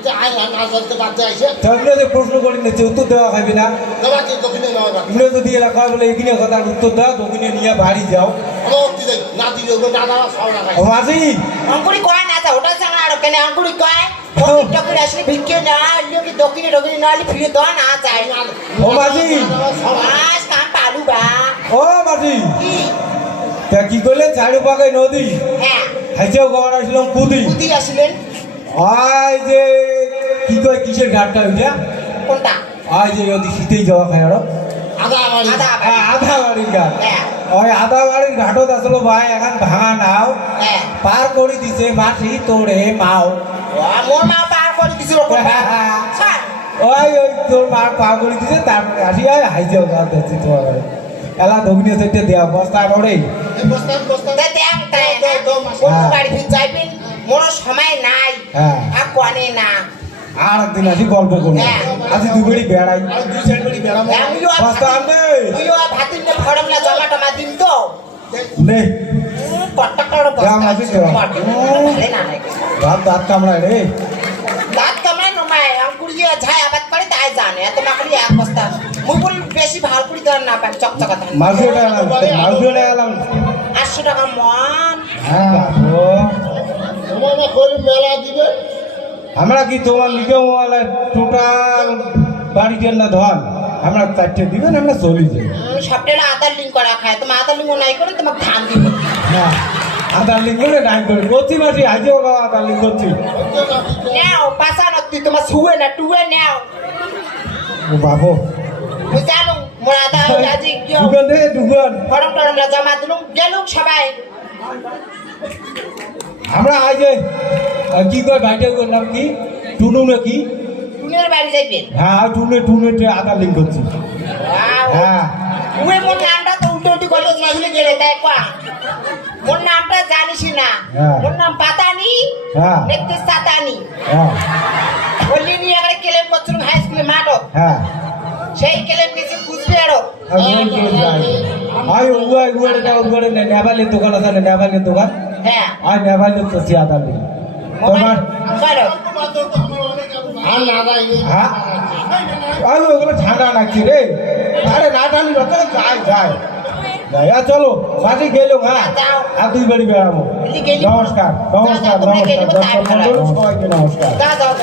বাড়িতে আয় না চলতে বাড়তে আইসে তাহলে যে প্রশ্ন করি না উত্তর দেওয়া খাবি না তোমার কি দক্ষিণে নেওয়া এগুলো যদি এলাকা বলে এখানে কথা উত্তর দাও দক্ষিণে নিয়ে বাড়ি যাও না দিলে না দাদা সব লাগাই ও মাঝি অঙ্কুরি কয় না তা ওটা চাঙা আর কেন অঙ্কুরি কয় দক্ষিণে আসলে ভিক্ষে না লোকে দক্ষিণে দক্ষিণে না ফিরে দেওয়া না চাই ও মাঝি সমাজ কাম পালু বা ও মাঝি কি তা কি করলেন চারু পাকায় নদী হ্যাঁ হাইছেও গাওয়ার আসলাম কুদি বুদ্ধি আসলেন আয় যে কি কয় কিসের ঘাটটা ওইটা কোনটা আয় যে ওদি শীতেই যাওয়া খায় আরো আদা বাড়ি আদা আধা বাড়ির ঘাট হ্যাঁ ওই আধা বাড়ির ঘাটত আসলো ভাই এখন ভাঙা নাও হ্যাঁ পার করে দিছে মাটি তোরে মাও মোর মা পার করে দিছিল স্যার ওই তোর মার পা করে দিছে তারপরে আসি আয় হাইছেও গাও দেখছি তোমার এলা দক্ষিণে সাইডে দেওয়া বস্তা করে বস্তা দেখ তাই কোন গাড়ি ফির যাইবেন মোর সময় নাই হ্যাঁ আর কোনে না আর একদিন আসি গল্প করবো হ্যাঁ। আসি দুবেড়ি বেড়াই আর দুই সাইড বাড়ি বেড়াবো বস্তা আনবে তুইও ভাতিন ফড়মলা জমা টমা দিন তো নে পট্টকড় দাম আছে তো। ভালে না লাগে ভাত ভাত কামড়ায় রে দাঁত কামাই নমায় আঙ্কুরিয়া ঝাই আবাদ করে তাই জানে এত মাকড়ি এক বস্তা মুই বলি বেশি ভাল করে দেওয়ার না পাই চকচকা ধান মালুটা এলাম মালুটা এলাম 800 টাকা মন হ্যাঁ বাবু তোমার না করে মেলা দিবে আমরা কি তোমার লিখে মোবাইলে টোটাল বাড়িতে না ধন আমরা চারটে দিবেন আমরা চলি যাই সবটা আধার লিঙ্ক করা খায় তোমার আধার লিঙ্ক নাই করে তোমাকে ধান দিবে হ্যাঁ আধার লিঙ্ক করে নাই করে করছি মাসি আজও আধার লিঙ্ক করছি নাও পাসা নতি তোমার ছুয়ে না টুয়ে নাও ও বাবু বুঝালু মোর আধার আজি কিও দুগান রে দুগান ফরম টরমলা জমা দিলুম গেলুম সবাই আমরা আজে কি কয় ভাইটার নাম কি টুনু নাকি টুনের বাড়ি যাইবেন হ্যাঁ টুনে টুনে আধার লিঙ্ক করছি হ্যাঁ উয়ে মোর নামটা তো উল্টো উল্টো করে ভুলে গেলে তাই কয়া মোর নামটা জানিস না হ্যাঁ। মোর নাম পাতানি হ্যাঁ দেখতে সাতানি হ্যাঁ বললি নিয়ে আগে কেলেম করছিলাম হাই স্কুলে মাঠো হ্যাঁ সেই কেলেম নিয়েছি বুঝবে আরো আই উগাই উগাড়ে উগাড়ে নেভালের দোকান আছে না নেভালের দোকান হ্যাঁ আই নেভালের তো সি আধার লিঙ্ক তোমার বলো আর না যাই হ্যাঁ আরে ওগুলো ঠান্ডা লাগছে রে আরে না টানি রত যায় যায় যাই চলো বাড়ি গেলো হ্যাঁ আর দুই বাড়ি বেড়াবো নমস্কার নমস্কার নমস্কার দর্শক মণ্ডলী সবাইকে নমস্কার দাও দাও